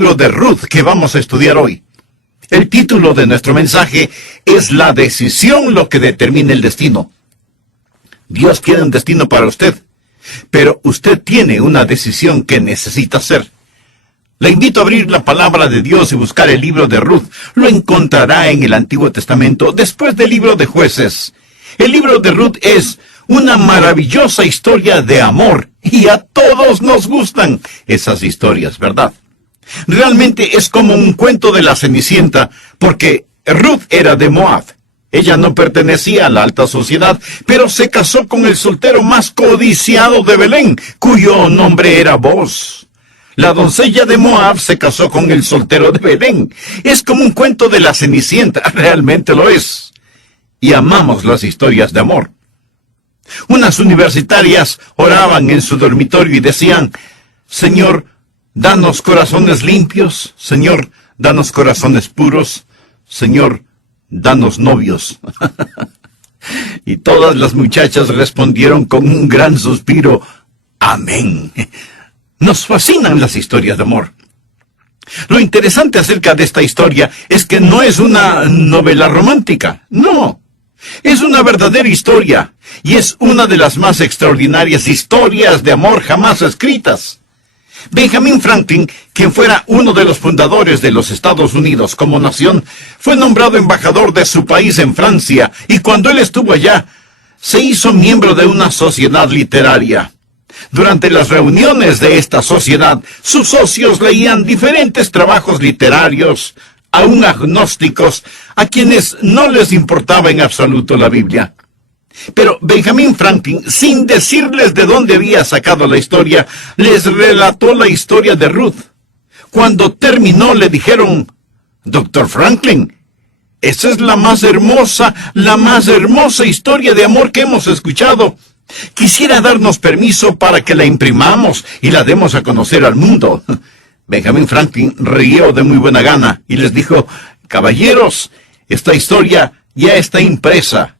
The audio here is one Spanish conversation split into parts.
libro de Ruth que vamos a estudiar hoy. El título de nuestro mensaje es La decisión lo que determina el destino. Dios tiene un destino para usted, pero usted tiene una decisión que necesita hacer. Le invito a abrir la palabra de Dios y buscar el libro de Ruth. Lo encontrará en el Antiguo Testamento, después del libro de Jueces. El libro de Ruth es una maravillosa historia de amor, y a todos nos gustan esas historias, ¿verdad? Realmente es como un cuento de la Cenicienta, porque Ruth era de Moab. Ella no pertenecía a la alta sociedad, pero se casó con el soltero más codiciado de Belén, cuyo nombre era Boaz. La doncella de Moab se casó con el soltero de Belén. Es como un cuento de la Cenicienta, realmente lo es. Y amamos las historias de amor. Unas universitarias oraban en su dormitorio y decían: Señor, danos corazones limpios. Señor, danos corazones puros. Señor, danos novios. Y todas las muchachas respondieron con un gran suspiro: Amén. Nos fascinan las historias de amor. Lo interesante acerca de esta historia es que no es una novela romántica. No. Es una verdadera historia, y es una de las más extraordinarias historias de amor jamás escritas. Benjamin Franklin, quien fuera uno de los fundadores de los Estados Unidos como nación, fue nombrado embajador de su país en Francia, y cuando él estuvo allá, se hizo miembro de una sociedad literaria. Durante las reuniones de esta sociedad, sus socios leían diferentes trabajos literarios, aún agnósticos, a quienes no les importaba en absoluto la Biblia. Pero Benjamin Franklin, sin decirles de dónde había sacado la historia, les relató la historia de Ruth. Cuando terminó, le dijeron: Dr. Franklin, esa es la más hermosa historia de amor que hemos escuchado. Quisiera darnos permiso para que la imprimamos y la demos a conocer al mundo. Benjamin Franklin rió de muy buena gana y les dijo: Caballeros, esta historia ya está impresa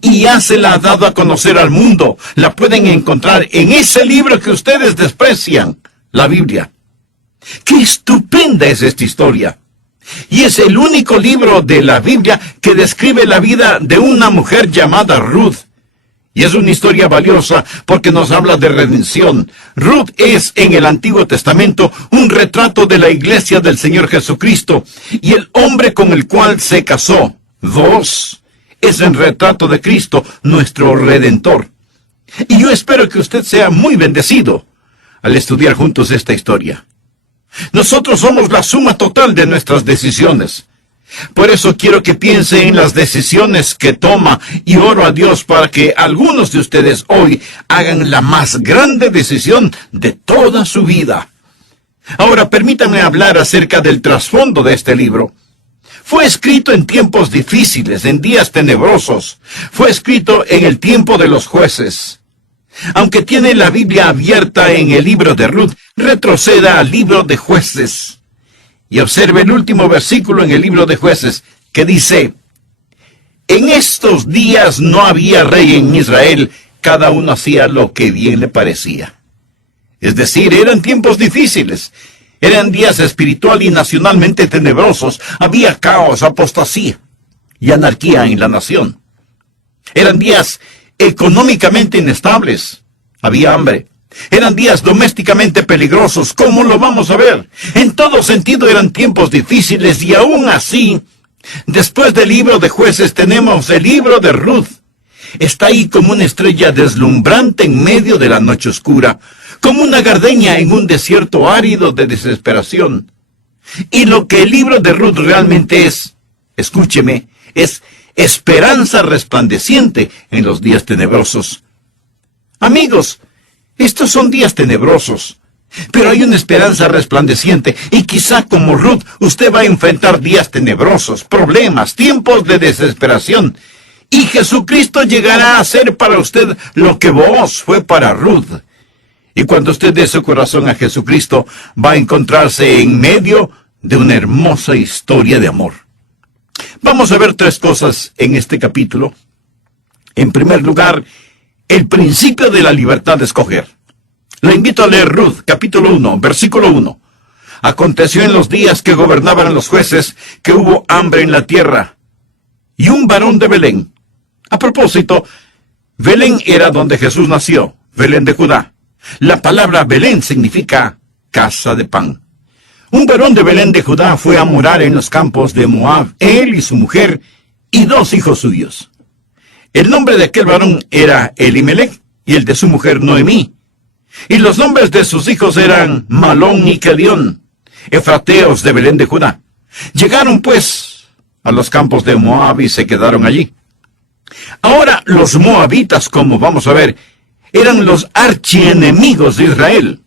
y ya se la ha dado a conocer al mundo. La pueden encontrar en ese libro que ustedes desprecian, la Biblia. ¡Qué estupenda es esta historia! Y es el único libro de la Biblia que describe la vida de una mujer llamada Ruth. Y es una historia valiosa porque nos habla de redención. Ruth es, en el Antiguo Testamento, un retrato de la iglesia del Señor Jesucristo. Y el hombre con el cual se casó, Boaz, es el retrato de Cristo, nuestro Redentor. Y yo espero que usted sea muy bendecido al estudiar juntos esta historia. Nosotros somos la suma total de nuestras decisiones. Por eso quiero que piense en las decisiones que toma, y oro a Dios para que algunos de ustedes hoy hagan la más grande decisión de toda su vida. Ahora permítanme hablar acerca del trasfondo de este libro. Fue escrito en tiempos difíciles, en días tenebrosos. Fue escrito en el tiempo de los jueces. Aunque tiene la Biblia abierta en el libro de Ruth, retroceda al libro de Jueces. Y observe el último versículo en el libro de Jueces, que dice: En estos días no había rey en Israel, cada uno hacía lo que bien le parecía. Es decir, eran tiempos difíciles, eran días espiritual y nacionalmente tenebrosos, había caos, apostasía y anarquía en la nación. Eran días económicamente inestables, había hambre. Eran días domésticamente peligrosos, ¿cómo lo vamos a ver? En todo sentido eran tiempos difíciles, y aún así, después del libro de Jueces tenemos el libro de Ruth. Está ahí como una estrella deslumbrante en medio de la noche oscura, como una gardenia en un desierto árido de desesperación. Y lo que el libro de Ruth realmente es, escúcheme, es esperanza resplandeciente en los días tenebrosos. Amigos, estos son días tenebrosos, pero hay una esperanza resplandeciente, y quizá como Ruth usted va a enfrentar días tenebrosos, problemas, tiempos de desesperación, y Jesucristo llegará a ser para usted lo que Boaz fue para Ruth. Y cuando usted dé su corazón a Jesucristo, va a encontrarse en medio de una hermosa historia de amor. Vamos a ver tres cosas en este capítulo. En primer lugar, el principio de la libertad de escoger. Le invito a leer Ruth, capítulo 1, versículo 1. Aconteció en los días que gobernaban los jueces que hubo hambre en la tierra, y un varón de Belén. A propósito, Belén era donde Jesús nació, Belén de Judá. La palabra Belén significa casa de pan. Un varón de Belén de Judá fue a morar en los campos de Moab, él y su mujer, y 2 hijos suyos. El nombre de aquel varón era Elimelech, y el de su mujer Noemí. Y los nombres de sus hijos eran Malón y Kelión, efrateos de Belén de Judá. Llegaron, pues, a los campos de Moab y se quedaron allí. Ahora, los moabitas, como vamos a ver, eran los archienemigos de Israel.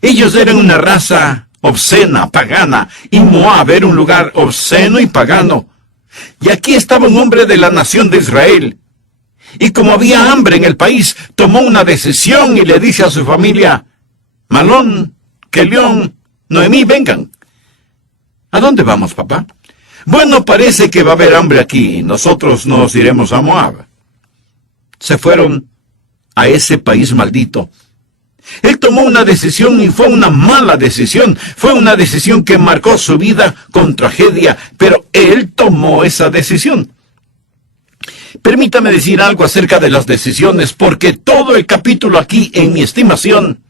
Ellos eran una raza obscena, pagana, y Moab era un lugar obsceno y pagano. Y aquí estaba un hombre de la nación de Israel. Y como había hambre en el país, tomó una decisión y le dice a su familia: Malón, Kelión, Noemí, vengan. ¿A dónde vamos, papá? Bueno, parece que va a haber hambre aquí. Nosotros nos iremos a Moab. Se fueron a ese país maldito. Él tomó una decisión y fue una mala decisión. Fue una decisión que marcó su vida con tragedia, pero él tomó esa decisión. Permítame decir algo acerca de las decisiones, porque todo el capítulo aquí, en mi estimación,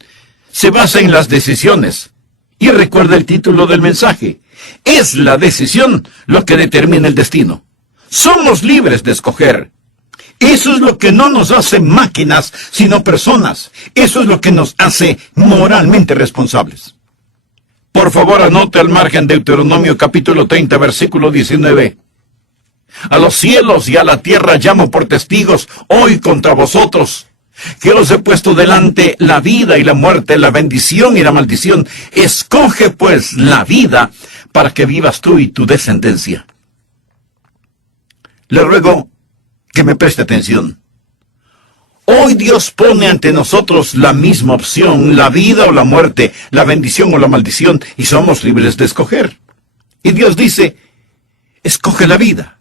se basa en las decisiones. Y recuerda el título del mensaje: es la decisión lo que determina el destino. Somos libres de escoger. Eso es lo que no nos hace máquinas, sino personas. Eso es lo que nos hace moralmente responsables. Por favor, anote al margen de Deuteronomio capítulo 30, versículo 19. A los cielos y a la tierra llamo por testigos hoy contra vosotros, que os he puesto delante la vida y la muerte, la bendición y la maldición. Escoge pues la vida para que vivas tú y tu descendencia. Le ruego que me preste atención. Hoy Dios pone ante nosotros la misma opción, la vida o la muerte, la bendición o la maldición, y somos libres de escoger. Y Dios dice: escoge la vida.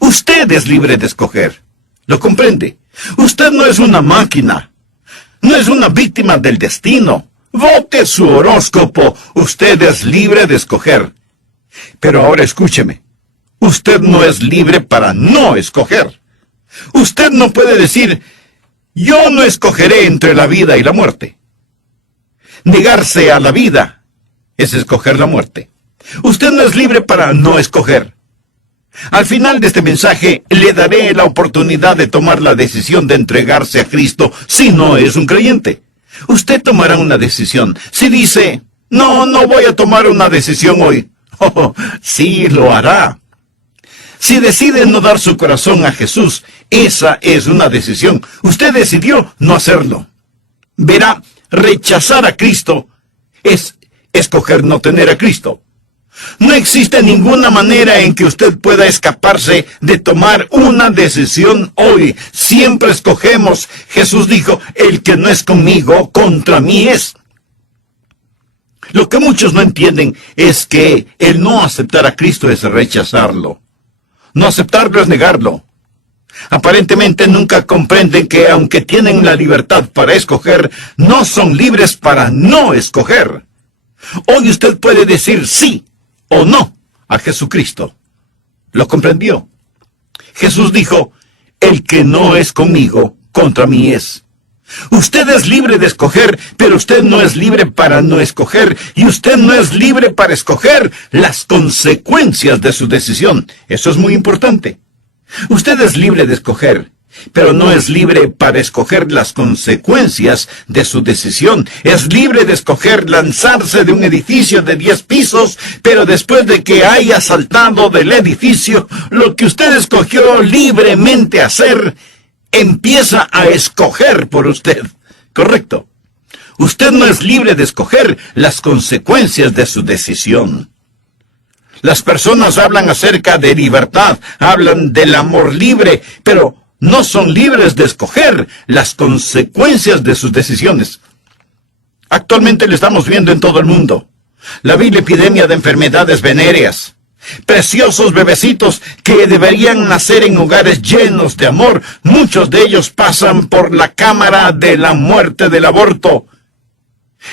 Usted es libre de escoger. ¿Lo comprende? Usted no es una máquina. No es una víctima del destino. Vote su horóscopo. Usted es libre de escoger. Pero ahora escúcheme. Usted no es libre para no escoger. Usted no puede decir: yo no escogeré entre la vida y la muerte. Negarse a la vida es escoger la muerte. Usted no es libre para no escoger. Al final de este mensaje le daré la oportunidad de tomar la decisión de entregarse a Cristo si no es un creyente. Usted tomará una decisión. Si dice: no voy a tomar una decisión hoy. Oh, sí lo hará. Si decide no dar su corazón a Jesús, esa es una decisión. Usted decidió no hacerlo. Verá, rechazar a Cristo es escoger no tener a Cristo. No existe ninguna manera en que usted pueda escaparse de tomar una decisión hoy. Siempre escogemos. Jesús dijo: el que no es conmigo, contra mí es. Lo que muchos no entienden es que el no aceptar a Cristo es rechazarlo. No aceptarlo es negarlo. Aparentemente nunca comprenden que aunque tienen la libertad para escoger, no son libres para no escoger. Hoy usted puede decir sí o no a Jesucristo. ¿Lo comprendió? Jesús dijo: el que no es conmigo, contra mí es. Usted es libre de escoger, pero usted no es libre para no escoger, y usted no es libre para escoger las consecuencias de su decisión. Eso es muy importante. Usted es libre de escoger, pero no es libre para escoger las consecuencias de su decisión. Es libre de escoger lanzarse de un edificio de 10 pisos, pero después de que haya saltado del edificio, lo que usted escogió libremente hacer, empieza a escoger por usted. ¿Correcto? Usted no es libre de escoger las consecuencias de su decisión. Las personas hablan acerca de libertad, hablan del amor libre, pero no son libres de escoger las consecuencias de sus decisiones. Actualmente lo estamos viendo en todo el mundo. La vil epidemia de enfermedades venéreas. Preciosos bebecitos que deberían nacer en hogares llenos de amor. Muchos de ellos pasan por la cámara de la muerte del aborto.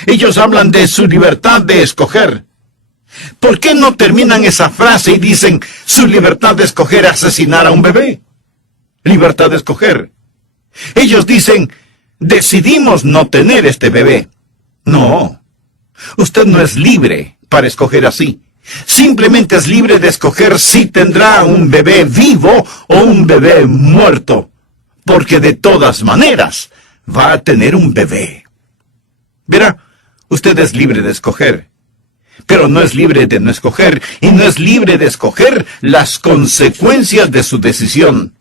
Ellos hablan de su libertad de escoger. ¿Por qué no terminan esa frase y dicen su libertad de escoger asesinar a un bebé? Libertad de escoger. Ellos dicen, decidimos no tener este bebé. No, usted no es libre para escoger así. Simplemente es libre de escoger si tendrá un bebé vivo o un bebé muerto, porque de todas maneras va a tener un bebé. Verá, usted es libre de escoger, pero no es libre de no escoger, y no es libre de escoger las consecuencias de su decisión.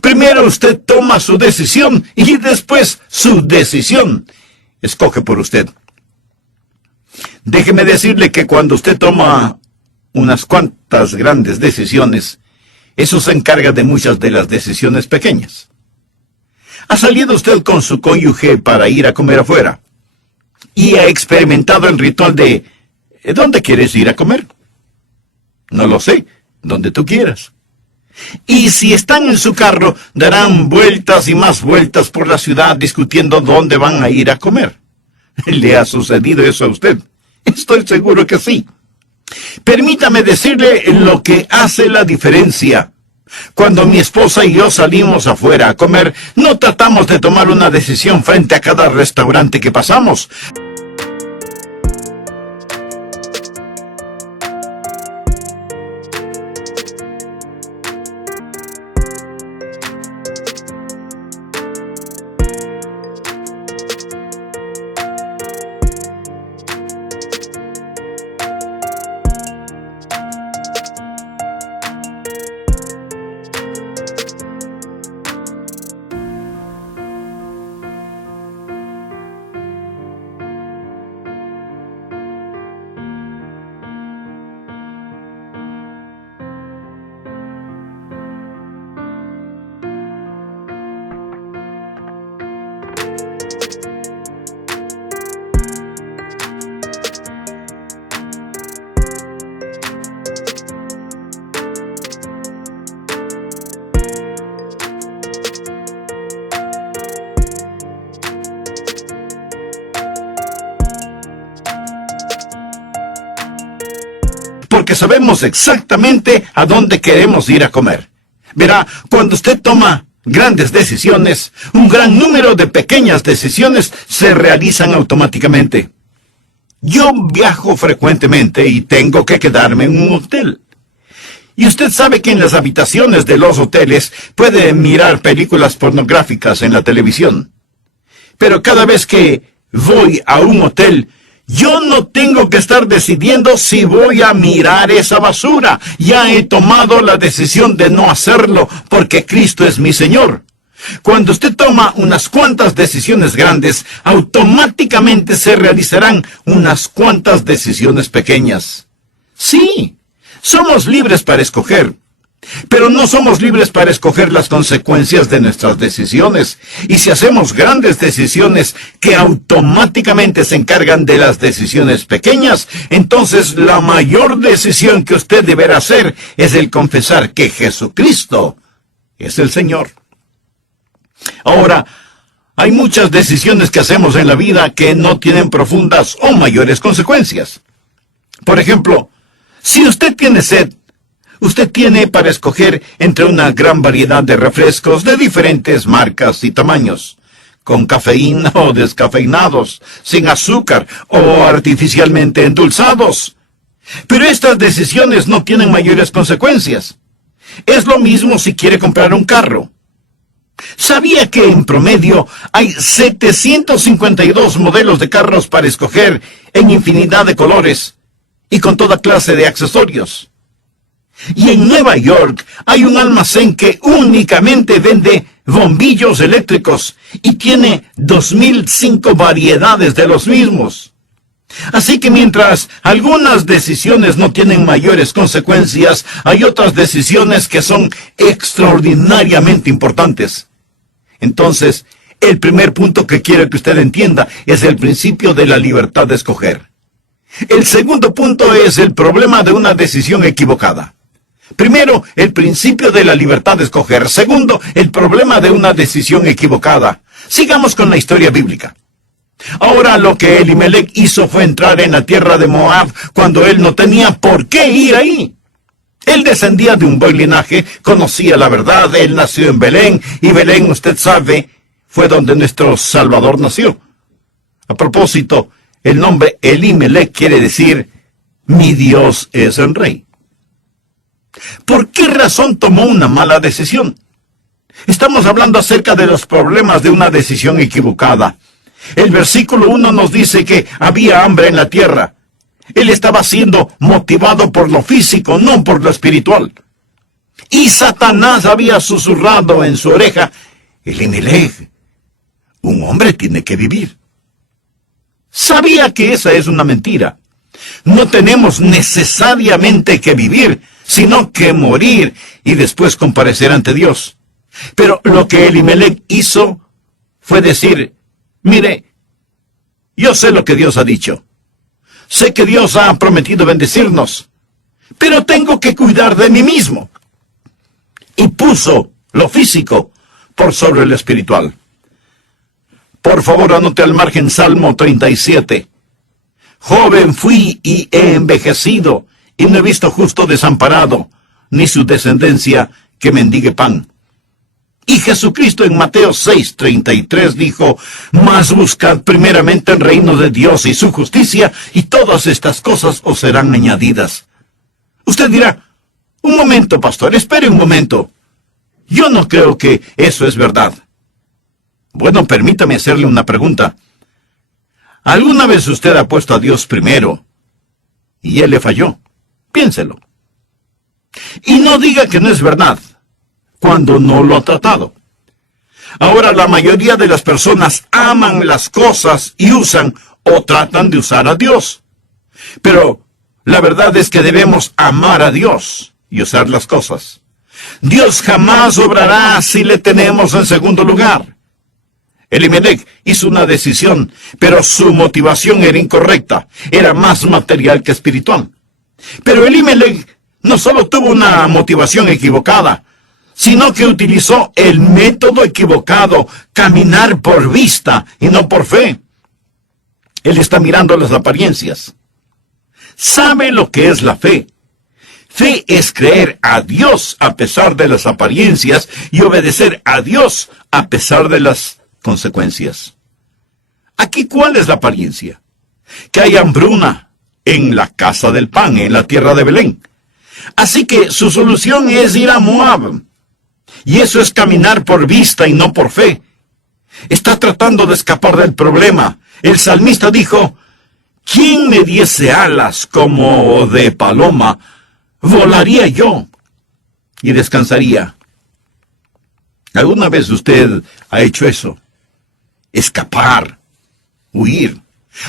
Primero usted toma su decisión y después su decisión escoge por usted. Déjeme decirle que cuando usted toma unas cuantas grandes decisiones, eso se encarga de muchas de las decisiones pequeñas. ¿Ha salido usted con su cónyuge para ir a comer afuera? ¿Y ha experimentado el ritual de ¿dónde quieres ir a comer? No lo sé, donde tú quieras. Y si están en su carro, darán vueltas y más vueltas por la ciudad discutiendo dónde van a ir a comer. ¿Le ha sucedido eso a usted? Estoy seguro que sí. Permítame decirle lo que hace la diferencia. Cuando mi esposa y yo salimos afuera a comer, no tratamos de tomar una decisión frente a cada restaurante que pasamos. Porque sabemos exactamente a dónde queremos ir a comer. Verá, cuando usted toma grandes decisiones, un gran número de pequeñas decisiones se realizan automáticamente. Yo viajo frecuentemente y tengo que quedarme en un hotel. Y usted sabe que en las habitaciones de los hoteles puede mirar películas pornográficas en la televisión. Pero cada vez que voy a un hotel, yo no tengo que estar decidiendo si voy a mirar esa basura. Ya he tomado la decisión de no hacerlo porque Cristo es mi Señor. Cuando usted toma unas cuantas decisiones grandes, automáticamente se realizarán unas cuantas decisiones pequeñas. Sí, somos libres para escoger. Pero no somos libres para escoger las consecuencias de nuestras decisiones. Y si hacemos grandes decisiones que automáticamente se encargan de las decisiones pequeñas, entonces la mayor decisión que usted deberá hacer es el confesar que Jesucristo es el Señor. Ahora, hay muchas decisiones que hacemos en la vida que no tienen profundas o mayores consecuencias. Por ejemplo, si usted tiene sed, usted tiene para escoger entre una gran variedad de refrescos de diferentes marcas y tamaños, con cafeína o descafeinados, sin azúcar o artificialmente endulzados. Pero estas decisiones no tienen mayores consecuencias. Es lo mismo si quiere comprar un carro. ¿Sabía que en promedio hay 752 modelos de carros para escoger en infinidad de colores y con toda clase de accesorios? Y en Nueva York hay un almacén que únicamente vende bombillos eléctricos y tiene 2005 variedades de los mismos. Así que mientras algunas decisiones no tienen mayores consecuencias, hay otras decisiones que son extraordinariamente importantes. Entonces, el primer punto que quiero que usted entienda es el principio de la libertad de escoger. El segundo punto es el problema de una decisión equivocada. Primero, el principio de la libertad de escoger. Segundo, el problema de una decisión equivocada. Sigamos con la historia bíblica. Ahora lo que Elimelech hizo fue entrar en la tierra de Moab cuando él no tenía por qué ir ahí. Él descendía de un buen linaje, conocía la verdad, él nació en Belén, y Belén, usted sabe, fue donde nuestro Salvador nació. A propósito, el nombre Elimelech quiere decir, mi Dios es el rey. ¿Por qué razón tomó una mala decisión? Estamos hablando acerca de los problemas de una decisión equivocada. El versículo 1 nos dice que había hambre en la tierra. Él estaba siendo motivado por lo físico, no por lo espiritual. Y Satanás había susurrado en su oreja, Elimelech, un hombre tiene que vivir. Sabía que esa es una mentira. No tenemos necesariamente que vivir, sino que morir y después comparecer ante Dios. Pero lo que Elimelech hizo fue decir, mire, yo sé lo que Dios ha dicho. Sé que Dios ha prometido bendecirnos, pero tengo que cuidar de mí mismo. Y puso lo físico por sobre lo espiritual. Por favor, anote al margen Salmo 37. Joven fui y he envejecido, y no he visto justo desamparado, ni su descendencia que mendigue pan. Y Jesucristo en Mateo 6:33 dijo, mas buscad primeramente el reino de Dios y su justicia, y todas estas cosas os serán añadidas. Usted dirá, un momento, pastor, espere un momento. Yo no creo que eso es verdad. Bueno, permítame hacerle una pregunta. ¿Alguna vez usted ha puesto a Dios primero y Él le falló? Piénselo. Y no diga que no es verdad cuando no lo ha tratado. Ahora la mayoría de las personas aman las cosas y usan o tratan de usar a Dios. Pero la verdad es que debemos amar a Dios y usar las cosas. Dios jamás obrará si le tenemos en segundo lugar. Elimelech hizo una decisión, pero su motivación era incorrecta. Era más material que espiritual. Pero Elimelech no solo tuvo una motivación equivocada, sino que utilizó el método equivocado, caminar por vista y no por fe. Él está mirando las apariencias. ¿Sabe lo que es la fe? Fe es creer a Dios a pesar de las apariencias y obedecer a Dios a pesar de las consecuencias. Aquí, ¿cuál es la apariencia? Que hay hambruna en la casa del pan, en la tierra de Belén. Así que su solución es ir a Moab. Y eso es caminar por vista y no por fe. Está tratando de escapar del problema. El salmista dijo, ¿quién me diese alas como de paloma? Volaría yo y descansaría. ¿Alguna vez usted ha hecho eso? Escapar, huir.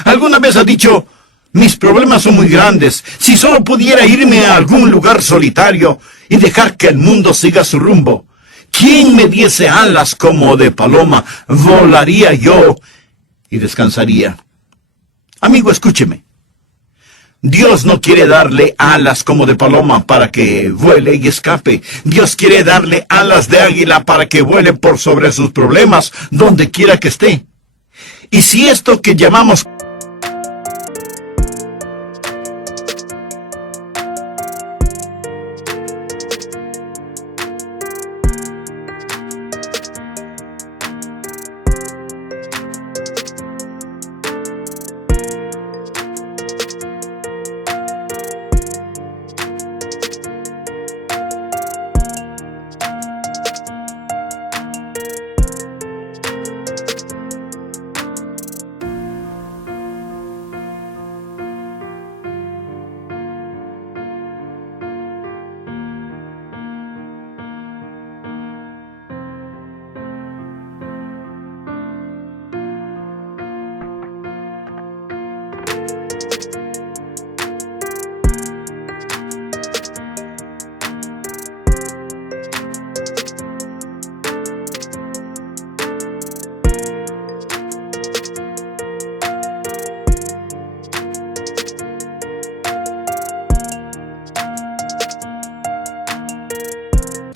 ¿Alguna vez ha dicho, mis problemas son muy grandes, si solo pudiera irme a algún lugar solitario y dejar que el mundo siga su rumbo? ¿Quién me diese alas como de paloma? Volaría yo y descansaría. Amigo, escúcheme. Dios no quiere darle alas como de paloma para que vuele y escape. Dios quiere darle alas de águila para que vuele por sobre sus problemas, donde quiera que esté. Y si esto que llamamos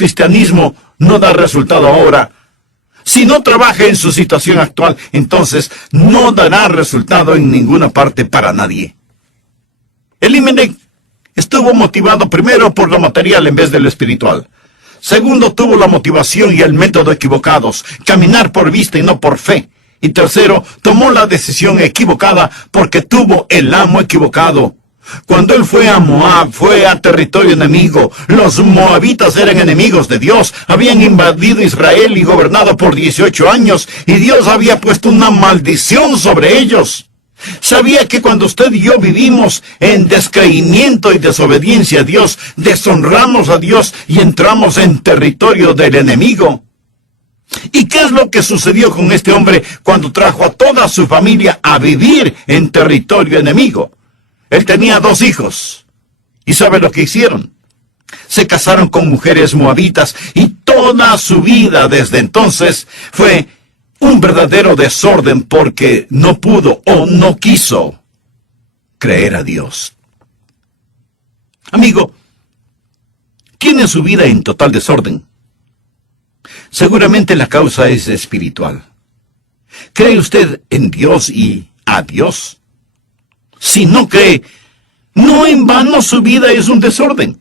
cristianismo no da resultado ahora, Si no trabaja en su situación actual, entonces no dará resultado en ninguna parte para nadie. Elimelec estuvo motivado primero por lo material en vez de lo espiritual. Segundo, tuvo la motivación y el método equivocados, caminar por vista y no por fe. Y tercero, tomó la decisión equivocada porque tuvo el amo equivocado. Cuando él fue a Moab, fue a territorio enemigo. Los moabitas eran enemigos de Dios, habían invadido Israel y gobernado por 18 años, y Dios había puesto una maldición sobre ellos. ¿Sabía que cuando usted y yo vivimos en descreimiento y desobediencia a Dios, deshonramos a Dios y entramos en territorio del enemigo? ¿Y qué es lo que sucedió con este hombre cuando trajo a toda su familia a vivir en territorio enemigo? Él tenía 2 hijos. ¿Y sabe lo que hicieron? Se casaron con mujeres moabitas y toda su vida desde entonces fue un verdadero desorden porque no pudo o no quiso creer a Dios. Amigo, ¿tiene su vida en total desorden? Seguramente la causa es espiritual. ¿Cree usted en Dios y a Dios? Si no cree, no en vano su vida es un desorden.